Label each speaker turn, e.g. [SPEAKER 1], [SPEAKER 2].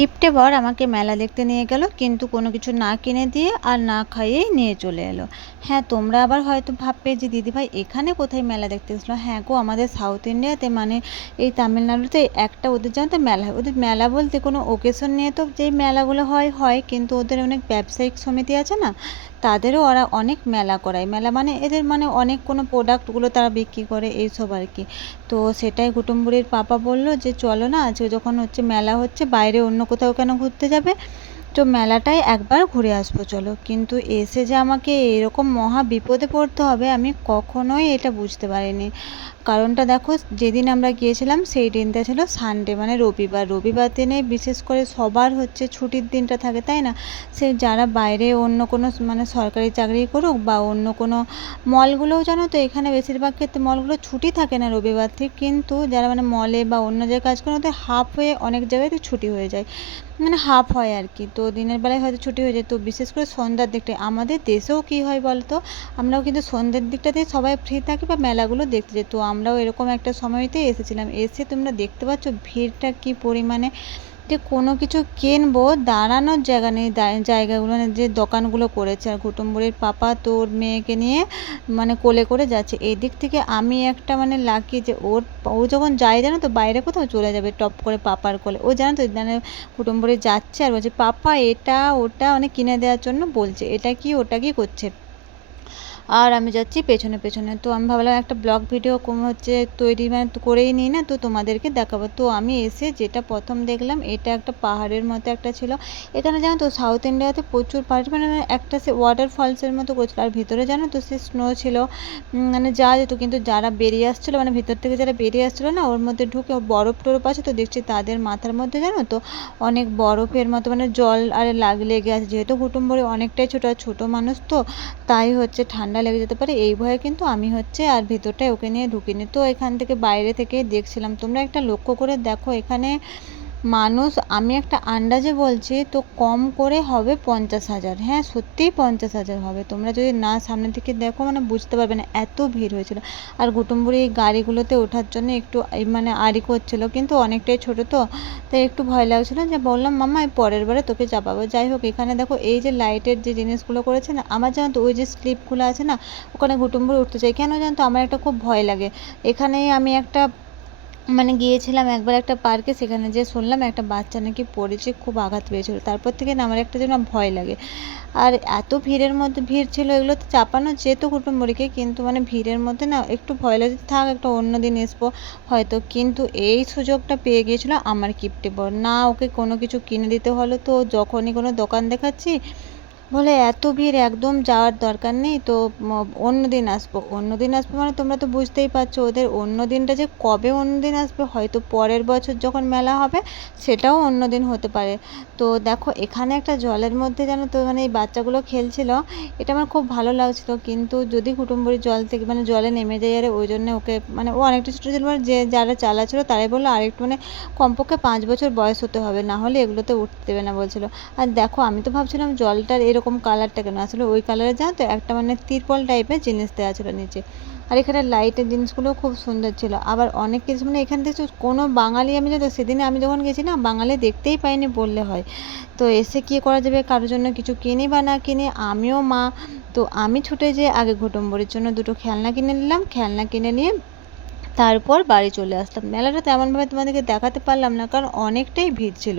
[SPEAKER 1] কিপটে বর আমাকে মেলা দেখতে নিয়ে গেল, কিন্তু কোনো কিছু না কিনে দিয়ে আর না খাইয়েই নিয়ে চলে এলো। হ্যাঁ তোমরা আবার হয়তো ভাববে যে, দিদিভাই, এখানে কোথায় মেলা দেখতে গেছিল হ্যাঁ গো, আমাদের সাউথ ইন্ডিয়াতে মানে এই তামিলনাড়ুতে একটা ওদের জানতে মেলা। হয় ওদের মেলা বলতে কোনো ওকেশন নিয়ে তো যেই মেলাগুলো হয় হয়, কিন্তু ওদের অনেক ব্যবসায়িক সমিতি আছে না তাদেরও ওরা অনেক মেলা করায়। মেলা মানে এদের মানে অনেক কোনো প্রোডাক্টগুলো তারা বিক্রি করে এইসব আর কি তো সেটাই কুটুম্বুরির পাপা বলল যে, চলো না, আজকে যখন হচ্ছে মেলা হচ্ছে, বাইরে অন্য কোথাও কেন ঘুরতে যাবে? তো মেলাটায় একবার ঘুরে আসব, চলো। কিন্তু এসে যে আমাকে এরকম মহা বিপদে পড়তে হবে, আমি কখনোই এটা বুঝতে পারিনি। কারণটা দেখো, যেদিন আমরা গিয়েছিলাম, সেই দিনটা ছিল সানডে মানে রবিবার। রবিবার দিনে বিশেষ করে সবার হচ্ছে ছুটির দিনটা থাকে, তাই না? সে যারা বাইরে অন্য কোনো মানে সরকারি চাকরি করুক বা অন্য কোনো মলগুলোও জানো তো, এখানে বেশিরভাগ ক্ষেত্রে মলগুলো ছুটি থাকে না রবিবার থেকে। কিন্তু যারা মানে মলে বা অন্য জায়গায় কাজ করে, ওদের হাফ হয়ে অনেক জায়গাতে ছুটি হয়ে যায়। মানে হাফ হয় আর কি। তো দিনের বেলায় হয়তো ছুটি হয়ে যায় তো বিশেষ করে সন্ধ্যার দিকটায়। আমাদের দেশেও কি হয় বলতো? আমরাও কিন্তু সন্ধ্যের দিকটাতেই সবাই ফ্রি থাকি বা মেলাগুলো দেখতে যাই তো আমরাও এরকম একটা সময়তে এসেছিলাম। এসে তোমরা দেখতে পাচ্ছ ভিড়টা কি পরিমাণে। যে কোনো কিছু কিনবো, দাঁড়ানোর জায়গা নেই জায়গাগুলো মানে যে দোকানগুলো করেছে আর কুটুম্বুরির পাপা, তোর মেয়েকে নিয়ে মানে কোলে করে যাচ্ছে। এদিক থেকে আমি একটা মানে লাকি যে ওর, ও যখন যায় জানো তো বাইরে কোথাও চলে যাবে টপ করে পাপার কোলে। ও জানো তো মানে কুটুম্বুরি যাচ্ছে আর বলছে, পাপা, এটা ওটা অনেক কিনে দেওয়ার জন্য বলছে, এটা কি ওটা কি করছে? আর আমি যাচ্ছি পেছনে পেছনে। তো আমি ভাবলাম একটা ব্লগ ভিডিও হচ্ছে তৈরি মানে করেই নিই না, তো তোমাদেরকে দেখাবো। তো আমি এসে যেটা প্রথম দেখলাম, এটা একটা পাহাড়ের মতো একটা ছিল। এখানে জানো তো সাউথ ইন্ডিয়াতে প্রচুর পাহাড় মানে একটা সে ওয়াটার ফলসের মতো করছিল। আর ভিতরে জানো তো, সে স্নো ছিল মানে যা যেত। কিন্তু যারা বেরিয়ে আসছিল মানে ভিতর থেকে যারা বেরিয়ে আসছিল না, ওর মধ্যে ঢুকে বরফ টরফ আছে তো, দেখছি তাদের মাথার মধ্যে জানো তো, অনেক বরফের মতো মানে জল আর লাগ লেগে আছে। যেহেতু কুটুম্বরে অনেকটাই ছোটো, আর ছোটো মানুষ তো তাই হচ্ছে ঠান্ডা লেগে যেতে পারে, এই ভয়ে কিন্তু আমি হচ্ছে আর ভেতরটায় ওকে নিয়ে ঢুকিনি। তো এখান থেকে বাইরে থেকে দেখছিলাম। তোমরা একটা লক্ষ্য করে দেখো, এখানে মানুষ, আমি একটা আন্দাজে বলছি তো কম করে হবে পঞ্চাশ হাজার। হ্যাঁ সত্যিই পঞ্চাশ হাজার হবে। তোমরা যদি না সামনে থেকে দেখো মানে বুঝতে পারবে না, এত ভিড় হয়েছিল। আর কুটুম্বুরি এই গাড়িগুলোতে ওঠার জন্য একটু মানে আড়ি করছিল, কিন্তু অনেকটাই ছোটো তো, তাই একটু ভয় লাগছিল যে বললাম, মামা পরের বারে তোকে চাপাবো। যাই হোক, এখানে দেখো এই যে লাইটের যে জিনিসগুলো করেছে না, আমার জানো তো ওই যে স্লিপগুলো আছে না, ওখানে কুটুম্বুরি উঠতে চাই। কেন জানো তো, আমার একটা খুব ভয় লাগে। এখানেই আমি একটা মানে গিয়েছিলাম একবার একটা পার্কে, সেখানে যেয়ে শুনলাম একটা বাচ্চা নাকি পড়েছে, খুব আঘাত পেয়েছিল। তারপর থেকে না আমার একটা যেন ভয় লাগে। আর এত ভিড়ের মধ্যে, ভিড় ছিল এগুলো তো চাপানো যেত কুটুম্বরিকে, কিন্তু মানে ভিড়ের মধ্যে না একটু ভয় লাগে থাক একটা অন্য দিন আসব হয়তো কিন্তু এই সুযোগটা পেয়ে গিয়েছিল আমার কিপ্টে বর। না ওকে কোনো কিছু কিনে দিতে হলো তো, যখনই কোনো দোকান দেখাচ্ছি বলে এত ভিড় একদম যাওয়ার দরকার নেই, তো অন্য দিন আসব। অন্য দিন আসব মানে তোমরা তো বুঝতেই পারছ, ওদের অন্য দিনটা যে কবে অন্য দিন আসবে, হয়তো পরের বছর যখন মেলা হবে, সেটাও অন্য দিন হতে পারে। তো দেখো, এখানে একটা জলের মধ্যে যেন তো মানে এই বাচ্চাগুলো খেলছিল, এটা আমার খুব ভালো লাগছিল। কিন্তু যদি কুটুম্বরি জল থেকে মানে জলে নেমে যায়, আর ওই জন্য ওকে মানে ও অনেকটা ছোটো ছিল মানে যে যারা চালাচ্ছিলো তারাই বলল, আরেকটু মানে কমপক্ষে পাঁচ বছর বয়স হতে হবে, না হলে এগুলোতে উঠতে দেবে না, বলছিলো। আর দেখো, আমি তো ভাবছিলাম জলটার এরকম এরকম কালারটা কেন? আসলে ওই কালারে জানো তো, একটা মানে তিরপল টাইপের জিনিস দেওয়া ছিল নিচে। আর এখানে লাইটের জিনিসগুলো খুব সুন্দর ছিল। আবার অনেক কিছু মানে এখান থেকে কোনো বাঙালি আমি যত সেদিনে আমি যখন গেছি না, বাঙালি দেখতেই পাইনি বললে হয়। তো এসে কী করা যাবে? কারোর জন্য কিছু কিনি বা না কিনি, আমিও মা। তো আমি ছুটে যেয়ে আগে ঘুটুম্বরির জন্য দুটো খেলনা কিনে নিলাম। খেলনা কিনে নিয়ে তারপর বাড়ি চলে আসতাম মেলাটা তেমনভাবে তোমাদেরকে দেখাতে পারলাম না, কারণ অনেকটাই ভিড় ছিল।